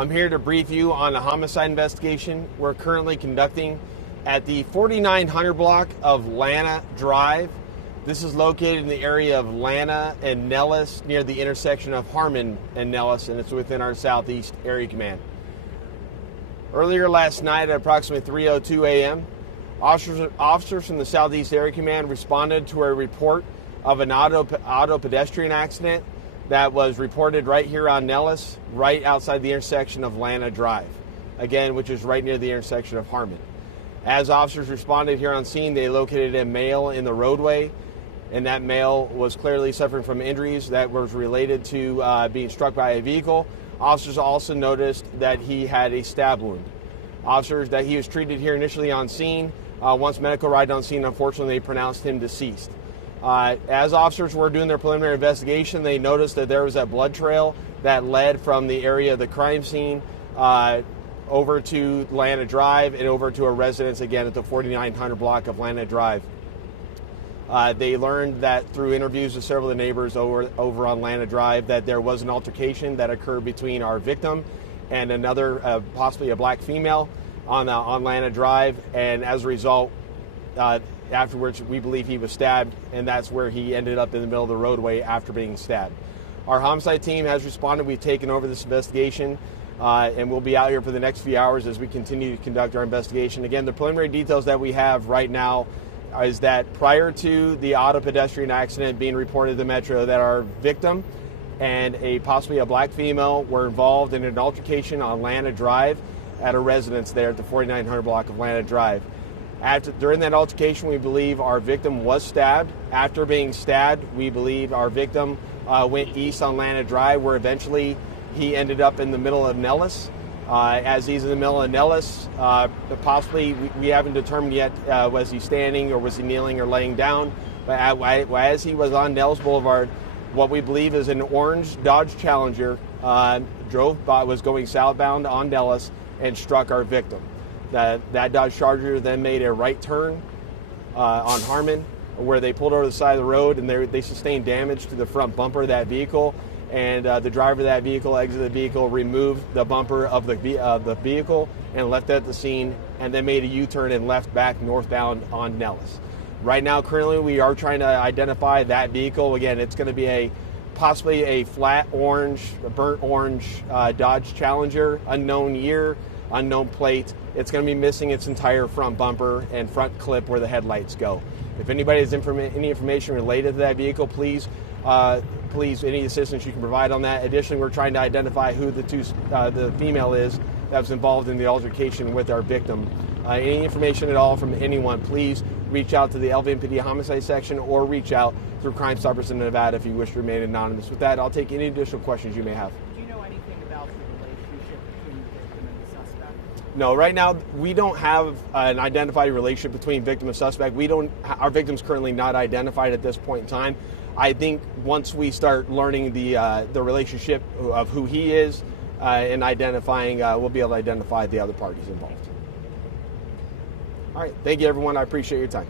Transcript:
I'm here to brief you on a homicide investigation we're currently conducting at the 4900 block of Lana Drive. This is located in the area of Lana and Nellis near the intersection of Harmon and Nellis, and it's within our Southeast Area Command. Earlier last night at approximately 3:02 a.m., officers from the Southeast Area Command responded to a report of an auto pedestrian accident that was reported right here on Nellis, right outside the intersection of Lana Drive, again, which is right near the intersection of Harmon. As officers responded here on scene, they located a male in the roadway, and that male was clearly suffering from injuries that was related to being struck by a vehicle. Officers also noticed that he had a stab wound. Officers that he was treated here initially on scene. Once medical arrived on scene, unfortunately, they pronounced him deceased. As officers were doing their preliminary investigation, they noticed that there was a blood trail that led from the area of the crime scene over to Lana Drive and over to a residence again at the 4900 block of Lana Drive. They learned that through interviews with several of the neighbors over on Lana Drive that there was an altercation that occurred between our victim and another, possibly a black female on Lana Drive, and as a result, afterwards, we believe he was stabbed, and that's where he ended up in the middle of the roadway after being stabbed. Our homicide team has responded. We've taken over this investigation, and we'll be out here for the next few hours as we continue to conduct our investigation. Again, the preliminary details that we have right now is that prior to the auto pedestrian accident being reported to the Metro, that our victim and possibly a black female were involved in an altercation on Lana Drive at a residence there at the 4900 block of Lana Drive. During that altercation, we believe our victim was stabbed. After being stabbed, we believe our victim went east on Lana Drive, where eventually he ended up in the middle of Nellis. As he's in the middle of Nellis, possibly we haven't determined yet, was he standing or was he kneeling or laying down. But as he was on Nellis Boulevard, what we believe is an orange Dodge Challenger was going southbound on Nellis and struck our victim. That Dodge Charger then made a right turn on Harmon, where they pulled over the side of the road, and they sustained damage to the front bumper of that vehicle. And the driver of that vehicle exited the vehicle, removed the bumper of the vehicle, and left it at the scene, and then made a U-turn and left back northbound on Nellis. Right now, currently, we are trying to identify that vehicle. Again, it's going to be possibly a flat orange, burnt orange Dodge Challenger, unknown year, unknown plate. It's going to be missing its entire front bumper and front clip where the headlights go. If anybody has any information related to that vehicle, please, any assistance you can provide on that. Additionally, we're trying to identify who the female is that was involved in the altercation with our victim. Any information at all from anyone, please reach out to the LVMPD homicide section or reach out through Crime Stoppers in Nevada if you wish to remain anonymous. With that, I'll take any additional questions you may have. Do you know anything about the relationship between the victim and the suspect? No, right now we don't have an identified relationship between victim and suspect. Our victim's currently not identified at this point in time. I think once we start learning the relationship of who he is and identifying, we'll be able to identify the other parties involved. All right, thank you everyone. I appreciate your time.